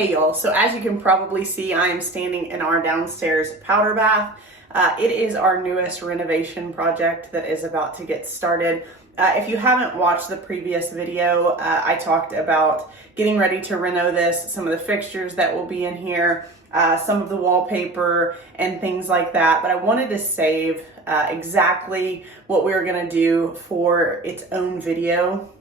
Hey y'all, so as you can probably see, I am standing in our downstairs powder bath. It is our newest renovation project that is about to get started. If you haven't watched the previous video, I talked about getting ready to reno this, some of the fixtures that will be in here, some of the wallpaper and things like that. But I wanted to save exactly what we were gonna do for its own video.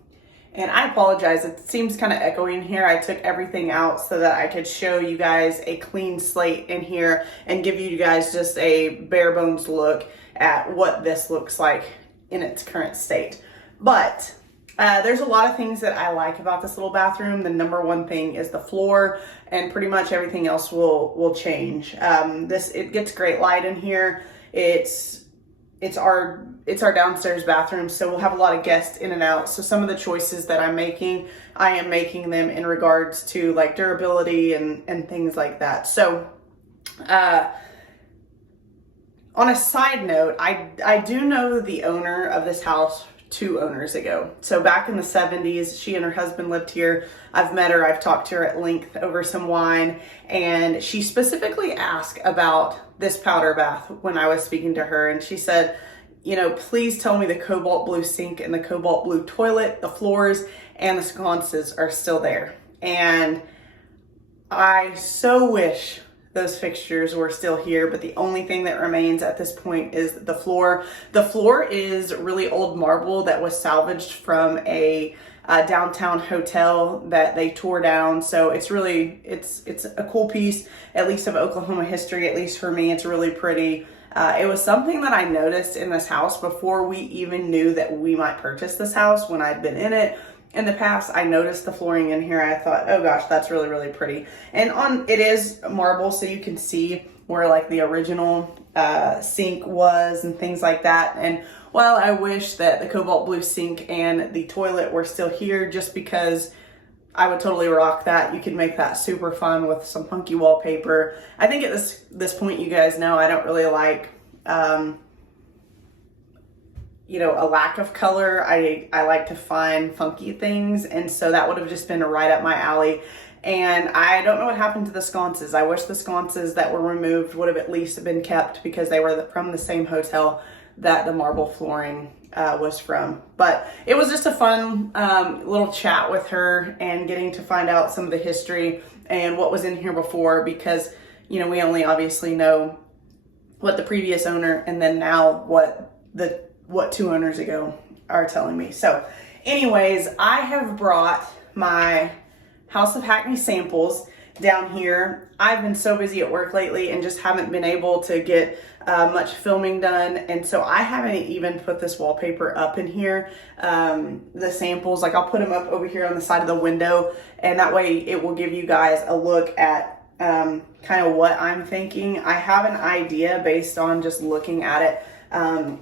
And I apologize, it seems kind of echoey in here. I took everything out so that I could show you guys a clean slate in here and give you guys just a bare bones look at what this looks like in its current state. But there's a lot of things that I like about this little bathroom. The number one thing is the floor, and pretty much everything else will change. It gets great light in here. It's our downstairs bathroom, so we'll have a lot of guests in and out. So some of the choices that I'm making, I am making them in regards to like durability and things like that. So on a side note, I do know the owner of this house 2 owners ago. So back in the 70s, she and her husband lived here. I've met her, I've talked to her at length over some wine, and she specifically asked about this powder bath when I was speaking to her, and she said, you know, please tell me the cobalt blue sink and the cobalt blue toilet, the floors and the sconces are still there. And I so wish those fixtures were still here, but the only thing that remains at this point is the floor. The floor is really old marble that was salvaged from a downtown hotel that they tore down. So it's really, it's a cool piece, at least of Oklahoma history, at least for me. It's really pretty. It was something that I noticed in this house before we even knew that we might purchase this house. When I'd been in it in the past, I noticed the flooring in here. I thought, oh gosh, that's really, really pretty. And it is marble, so you can see where like the original sink was and things like that. And while I wish that the cobalt blue sink and the toilet were still here, just because I would totally rock that. You could make that super fun with some funky wallpaper. I think at this point, you guys know I don't really like, you know, a lack of color. I like to find funky things, and so that would have just been right up my alley. And I don't know what happened to the sconces. I wish the sconces that were removed would have at least been kept, because they were from the same hotel that the marble flooring was from. But it was just a fun little chat with her and getting to find out some of the history and what was in here before, because, you know, we only obviously know what the previous owner and then now what 2 owners ago are telling me. So anyways, I have brought my House of Hackney samples down here. I've been so busy at work lately and just haven't been able to get much filming done, and so I haven't even put this wallpaper up in here. The samples, like I'll put them up over here on the side of the window, and that way it will give you guys a look at kind of what I'm thinking. I have an idea based on just looking at it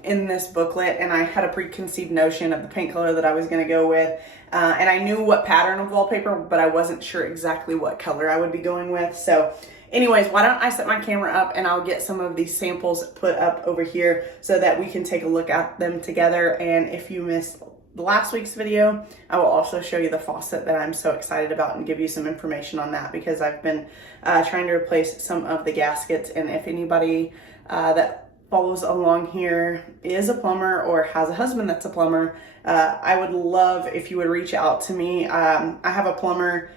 in this booklet, and I had a preconceived notion of the paint color that I was going to go with, and I knew what pattern of wallpaper, but I wasn't sure exactly what color I would be going with. So anyways, why don't I set my camera up and I'll get some of these samples put up over here so that we can take a look at them together. And if you missed the last week's video, I will also show you the faucet that I'm so excited about and give you some information on that, because I've been trying to replace some of the gaskets. And if anybody that follows along here is a plumber or has a husband that's a plumber, I would love if you would reach out to me. I have a plumber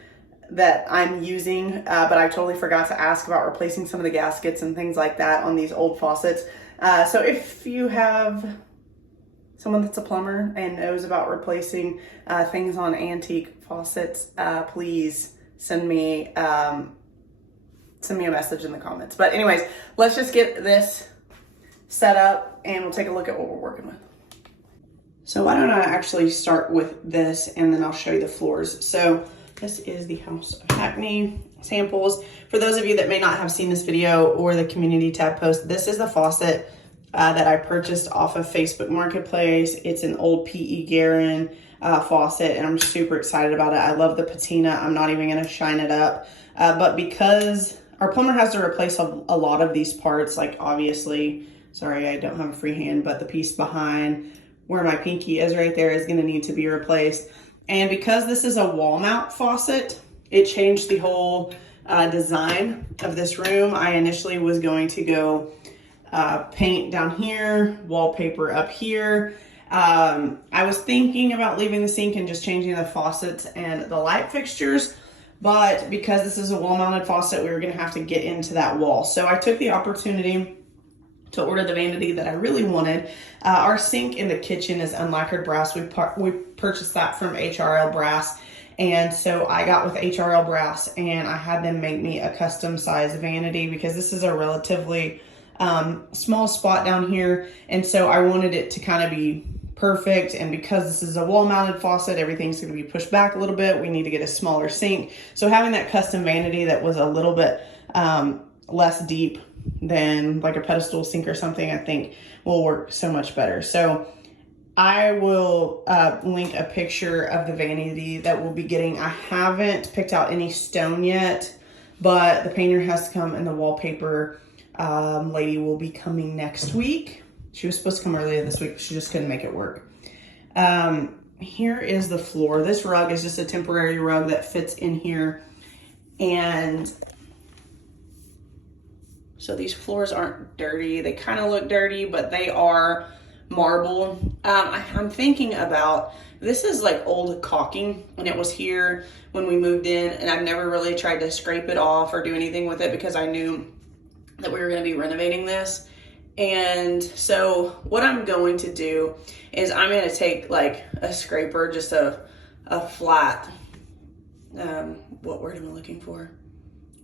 that I'm using, but I totally forgot to ask about replacing some of the gaskets and things like that on these old faucets. So if you have someone that's a plumber and knows about replacing things on antique faucets, please send me a message in the comments. But anyways, let's just get this set up and we'll take a look at what we're working with. So why don't I actually start with this and then I'll show you the floors. So this is the House of Hackney samples. For those of you that may not have seen this video or the community tab post, this is the faucet that I purchased off of Facebook Marketplace. It's an old P.E. Guerin faucet, and I'm super excited about it. I love the patina. I'm not even gonna shine it up. But because our plumber has to replace a lot of these parts, like obviously, sorry, I don't have a free hand, but the piece behind where my pinky is right there is gonna need to be replaced. And because this is a wall mount faucet, it changed the whole design of this room. I initially was going to go paint down here, wallpaper up here. I was thinking about leaving the sink and just changing the faucets and the light fixtures, but because this is a wall-mounted faucet, we were going to have to get into that wall. So I took the opportunity to order the vanity that I really wanted. Our sink in the kitchen is unlacquered brass. We purchased that from HRL Brass. And so I got with HRL Brass and I had them make me a custom size vanity because this is a relatively small spot down here. And so I wanted it to kind of be perfect. And because this is a wall mounted faucet, everything's going to be pushed back a little bit. We need to get a smaller sink. So having that custom vanity that was a little bit less deep than like a pedestal sink or something, I think will work so much better. So I will link a picture of the vanity that we'll be getting. I haven't picked out any stone yet, but the painter has to come and the wallpaper lady will be coming next week. She was supposed to come earlier this week, but she just couldn't make it work. Here is the floor. This rug is just a temporary rug that fits in here. And so these floors aren't dirty. They kind of look dirty, but they are marble. I'm thinking about, this is like old caulking and it was here when we moved in, and I've never really tried to scrape it off or do anything with it because I knew that we were going to be renovating this. And so what I'm going to do is I'm going to take like a scraper, just a flat, what word am I looking for?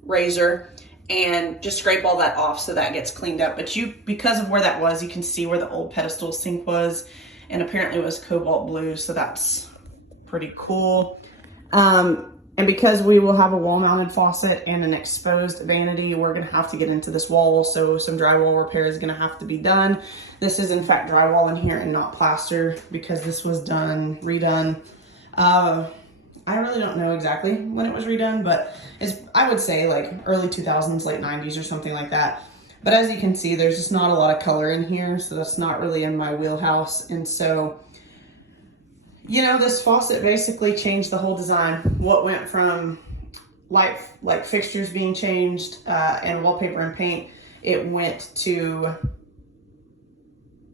Razor, and just scrape all that off so that gets cleaned up. But because of where that was, you can see where the old pedestal sink was, and apparently it was cobalt blue, so that's pretty cool. And because we will have a wall-mounted faucet and an exposed vanity, we're going to have to get into this wall, so some drywall repair is going to have to be done. This is in fact drywall in here and not plaster because this was redone. I really don't know exactly when it was redone, but I would say like early 2000s, late 90s or something like that. But as you can see, there's just not a lot of color in here, so that's not really in my wheelhouse. And so, you know, this faucet basically changed the whole design. What went from like fixtures being changed and wallpaper and paint, it went to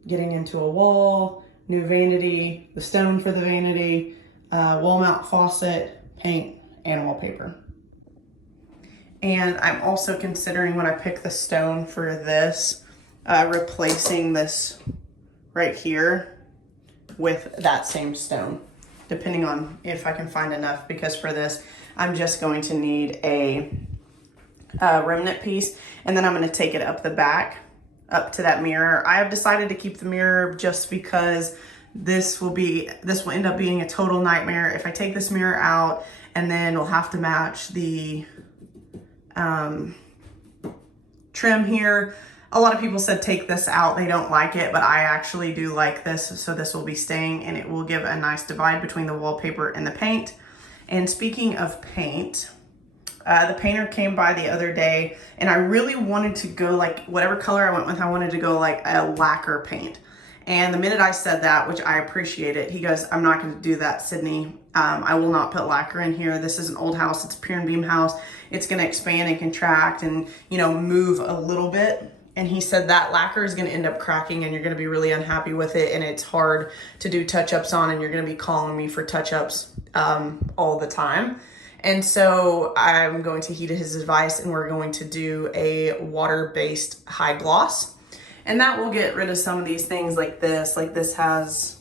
getting into a wall, new vanity, the stone for the vanity, wall mount faucet, paint, and wallpaper. And I'm also considering, when I pick the stone for this, replacing this right here with that same stone, depending on if I can find enough, because for this, I'm just going to need a remnant piece, and then I'm going to take it up the back, up to that mirror. I have decided to keep the mirror just because this will end up being a total nightmare. If I take this mirror out, and then we'll have to match the trim here. A lot of people said take this out, they don't like it, but I actually do like this, so this will be staying, and it will give a nice divide between the wallpaper and the paint. And speaking of paint, the painter came by the other day, and I really wanted to go like whatever color I went with, I wanted to go like a lacquer paint. And the minute I said that, which I appreciate it, he goes, "I'm not going to do that, Sydney. I will not put lacquer in here. This is an old house. It's a pier and beam house. It's going to expand and contract and, you know, move a little bit." And he said that lacquer is going to end up cracking and you're going to be really unhappy with it. And it's hard to do touch-ups on, and you're going to be calling me for touch-ups all the time. And so I'm going to heed his advice, and we're going to do a water-based high gloss. And that will get rid of some of these things like this. Like this has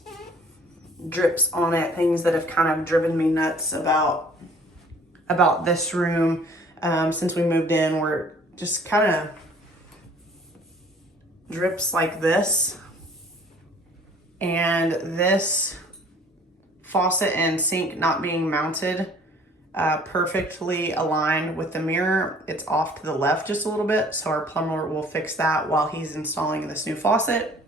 drips on it, things that have kind of driven me nuts about this room. Since we moved in, we're just kind of drips like this. And this faucet and sink not being mounted perfectly aligned with the mirror, it's off to the left just a little bit, so our plumber will fix that while he's installing this new faucet.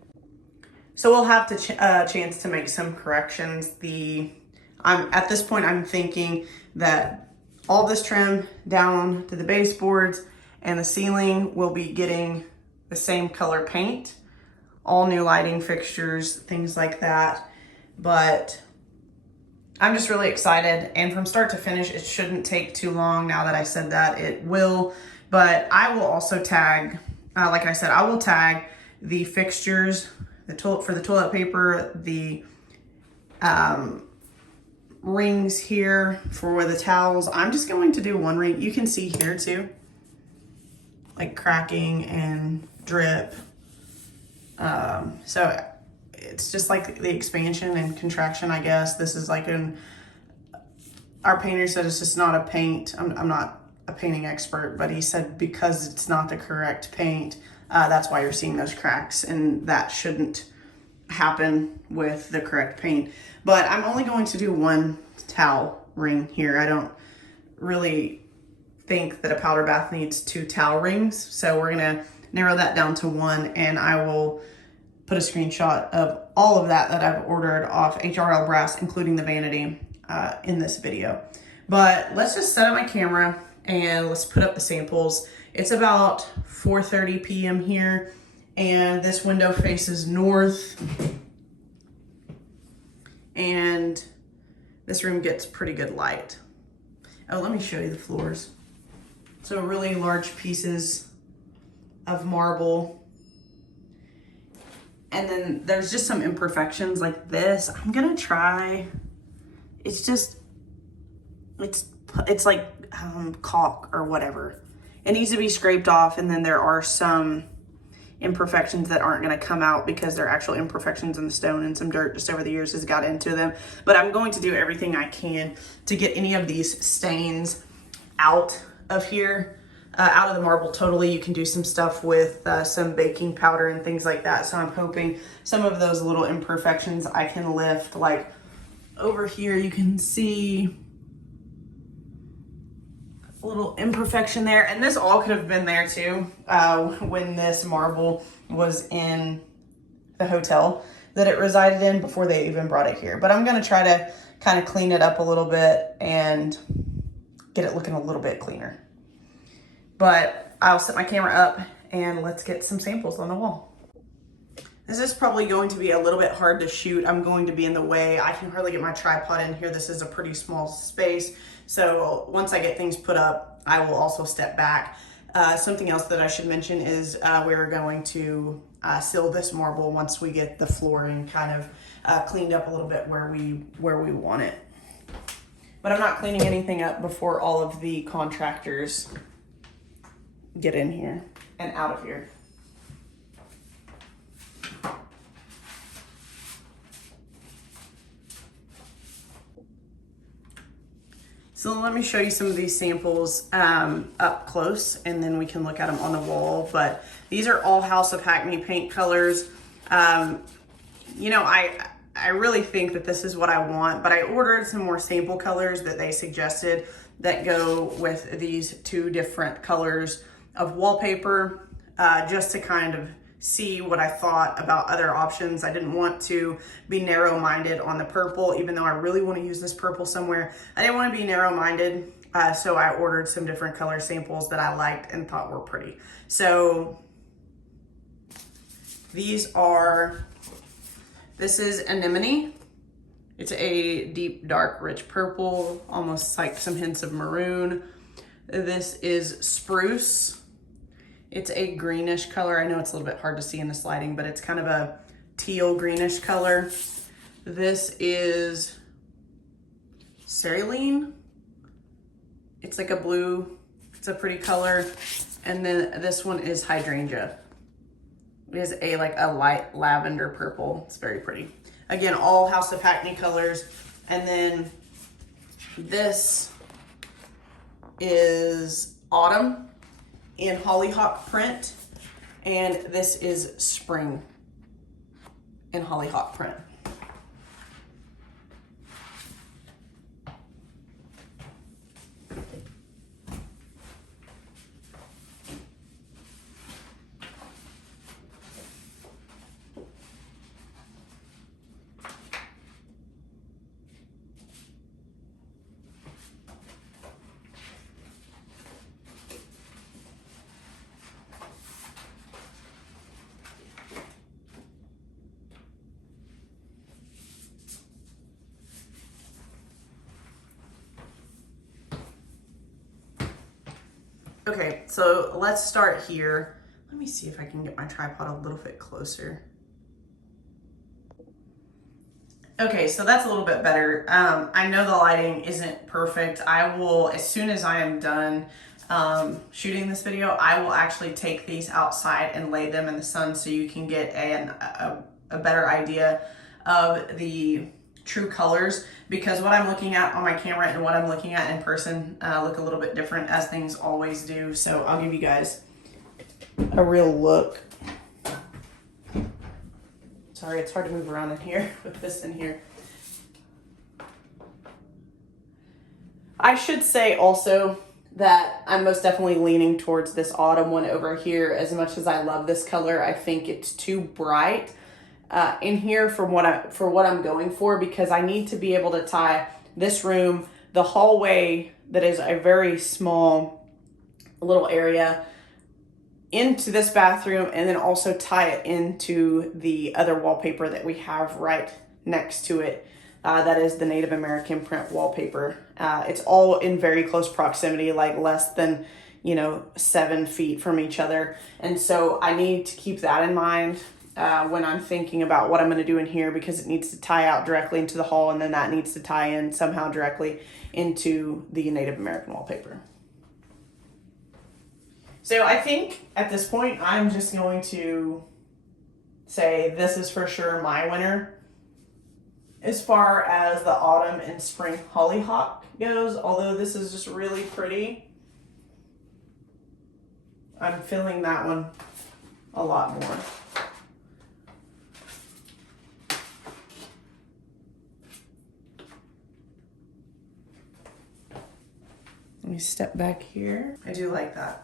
So we'll have to chance to make some corrections. At this point I'm thinking that all this trim down to the baseboards and the ceiling will be getting the same color paint, all new lighting fixtures, things like that. But I'm just really excited, and from start to finish, it shouldn't take too long. Now that I said that, it will, but I will also tag, like I said, I will tag the fixtures, for the toilet paper, the rings here for the towels. I'm just going to do one ring. You can see here too, like cracking and drip. So it's just like the expansion and contraction, I guess. This is like our painter said it's just not a paint. I'm not a painting expert, but he said because it's not the correct paint, that's why you're seeing those cracks, and that shouldn't happen with the correct paint. But I'm only going to do one towel ring here. I don't really think that a powder bath needs 2 towel rings, so we're gonna narrow that down to 1, and I will put a screenshot of all of that I've ordered off HRL Brass, including the vanity, in this video. But let's just set up my camera and let's put up the samples. It's about 4:30 p.m. here, and this window faces north, and this room gets pretty good light. Oh, let me show you the floors. So really large pieces of marble. And then there's just some imperfections like this. I'm gonna try, it's like caulk or whatever. It needs to be scraped off, and then there are some imperfections that aren't gonna come out because they're actual imperfections in the stone, and some dirt just over the years has got into them. But I'm going to do everything I can to get any of these stains out of here, out of the marble totally. You can do some stuff with some baking powder and things like that. So I'm hoping some of those little imperfections I can lift. Like over here, you can see a little imperfection there. And this all could have been there too when this marble was in the hotel that it resided in before they even brought it here. But I'm gonna try to kind of clean it up a little bit and get it looking a little bit cleaner. But I'll set my camera up and let's get some samples on the wall. This is probably going to be a little bit hard to shoot. I'm going to be in the way. I can hardly get my tripod in here. This is a pretty small space. So once I get things put up, I will also step back. Something else that I should mention is we're going to seal this marble once we get the flooring kind of cleaned up a little bit where we want it. But I'm not cleaning anything up before all of the contractors get in here and out of here. So let me show you some of these samples up close, and then we can look at them on the wall. But these are all House of Hackney paint colors. You know, I really think that this is what I want, but I ordered some more sample colors that they suggested that go with these 2 different colors of wallpaper, just to kind of see what I thought about other options. I didn't want to be narrow-minded on the purple, even though I really want to use this purple somewhere. I didn't want to be narrow-minded, so I ordered some different color samples that I liked and thought were pretty. So this is Anemone. It's a deep, dark, rich purple, almost like some hints of maroon. This is Spruce. It's a greenish color. I know it's a little bit hard to see in this lighting, but it's kind of a teal greenish color. This is Cerulean. It's like a blue. It's a pretty color. And then this one is Hydrangea. It is a light lavender purple. It's very pretty. Again, all House of Hackney colors. And then this is Autumn in Hollyhock print, and this is Spring in Hollyhock print. Okay, so let's start here. Let me see if I can get my tripod a little bit closer. Okay, so that's a little bit better. I know the lighting isn't perfect. I will, as soon as I am done shooting this video, I will actually take these outside and lay them in the sun so you can get a better idea of the true colors, because what I'm looking at on my camera and what I'm looking at in person look a little bit different, as things always do. So I'll give you guys a real look. Sorry, it's hard to move around in here with this in here. I should say also that I'm most definitely leaning towards this autumn one over here. As much as I love this color, I think it's too bright in here for what I'm going for, because I need to be able to tie this room, the hallway that is a very small little area, into this bathroom, and then also tie it into the other wallpaper that we have right next to it. That is the Native American print wallpaper. It's all in very close proximity, like less than 7 feet from each other. And so I need to keep that in mind when I'm thinking about what I'm going to do in here, because it needs to tie out directly into the hall, and then that needs to tie in somehow directly into the Native American wallpaper. So I think at this point, I'm just going to say this is for sure my winner as far as the autumn and spring hollyhock goes. Although this is just really pretty, I'm feeling that one a lot more. Let me step back here. I do like that.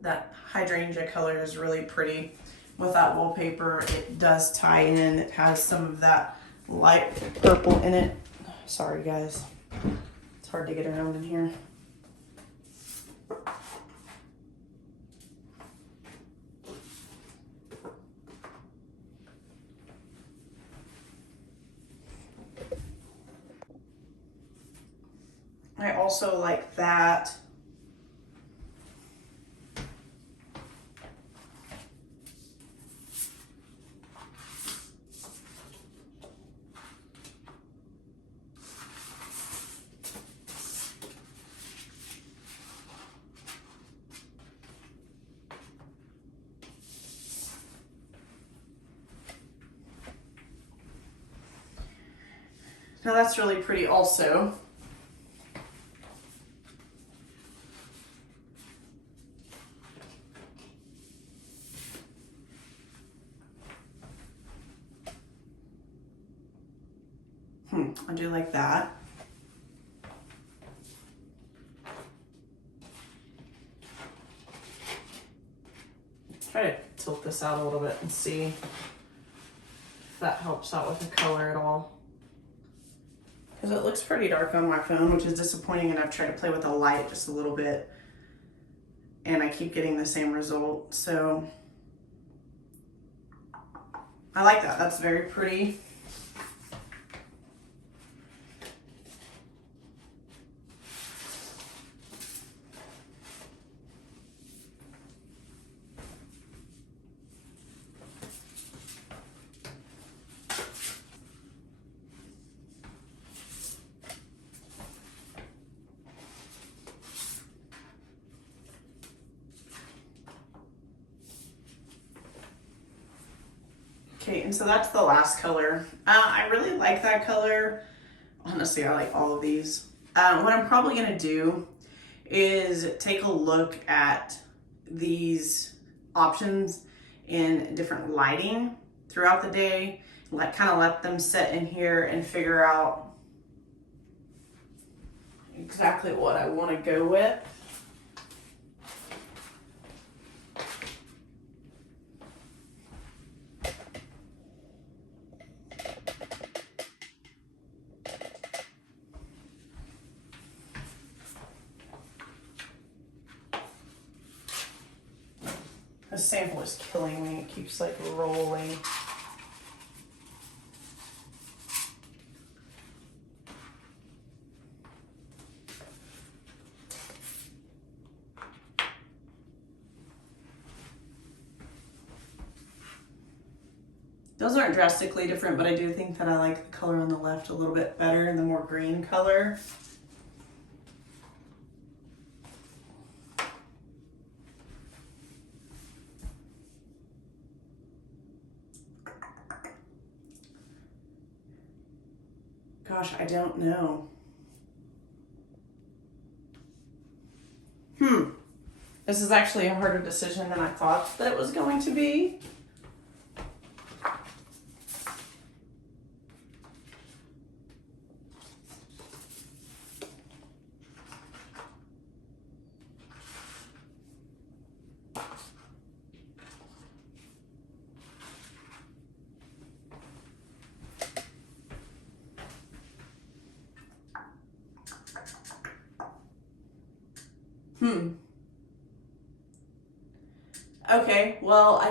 That hydrangea color is really pretty with that wallpaper. It does tie in. It has some of that light purple in it. Sorry guys, it's hard to get around in here. I also like that now that's really pretty also. I do like that. Try to tilt this out a little bit and see if that helps out with the color at all. Because it looks pretty dark on my phone, which is disappointing, and I've tried to play with the light just a little bit, and I keep getting the same result. So I like that. That's very pretty. Okay, and so that's the last color. I really like that color. Honestly, I like all of these. What I'm probably gonna do is take a look at these options in different lighting throughout the day, like kind of let them sit in here and figure out exactly what I want to go with. The sample is killing me. It keeps like rolling. Those aren't drastically different, but I do think that I like the color on the left a little bit better, the more green color. Gosh, I don't know. This is actually a harder decision than I thought that it was going to be. Okay, well, I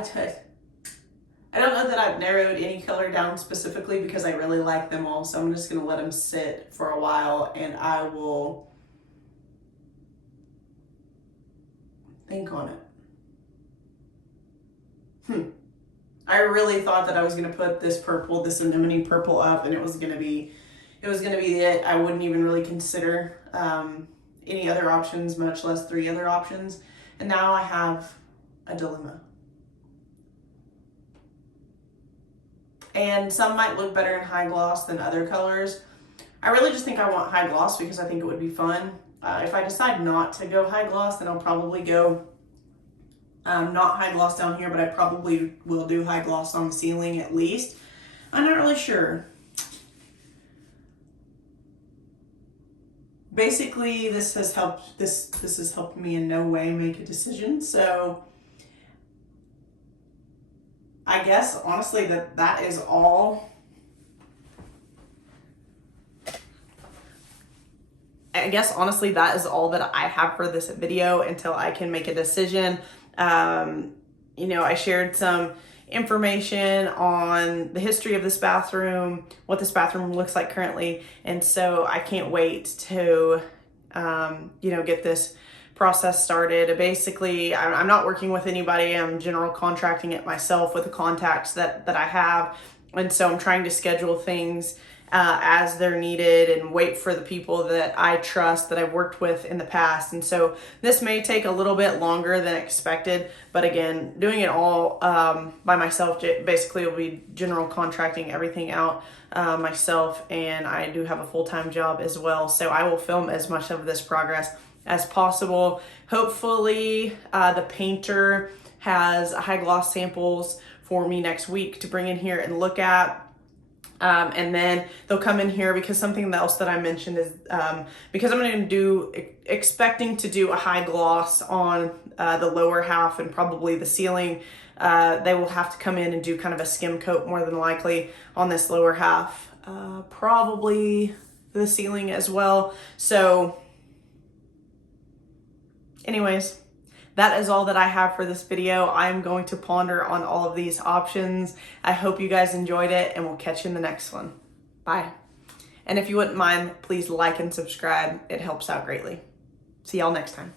don't know that I've narrowed any color down specifically because I really like them all, so I'm just going to let them sit for a while and I will think on it. I really thought that I was going to put this purple, this anemone purple up, and it was going to be it. I wouldn't even really consider any other options, much less 3 other options. And now I have a dilemma. And some might look better in high gloss than other colors. I really just think I want high gloss because I think it would be fun. If I decide not to go high gloss, then I'll probably go not high gloss down here, but I probably will do high gloss on the ceiling at least. I'm not really sure. Basically, this has helped me in no way make a decision. So I guess honestly that is all. I guess honestly that is all that I have for this video until I can make a decision. You know, I shared some information on the history of this bathroom, what this bathroom looks like currently, and so I can't wait to you know, get this process started. Basically, I'm not working with anybody. I'm general contracting it myself with the contacts that I have, and so I'm trying to schedule things as they're needed and wait for the people that I trust, that I've worked with in the past. And so this may take a little bit longer than expected, but again, doing it all by myself, basically will be general contracting everything out myself, and I do have a full-time job as well, so I will film as much of this progress as possible. Hopefully the painter has high gloss samples for me next week to bring in here and look at. And then they'll come in here because something else that I mentioned is because I'm going to expecting to do a high gloss on the lower half and probably the ceiling. They will have to come in and do kind of a skim coat more than likely on this lower half, probably the ceiling as well. So anyways, that is all that I have for this video. I'm going to ponder on all of these options. I hope you guys enjoyed it, and we'll catch you in the next one. Bye. And if you wouldn't mind, please like and subscribe. It helps out greatly. See y'all next time.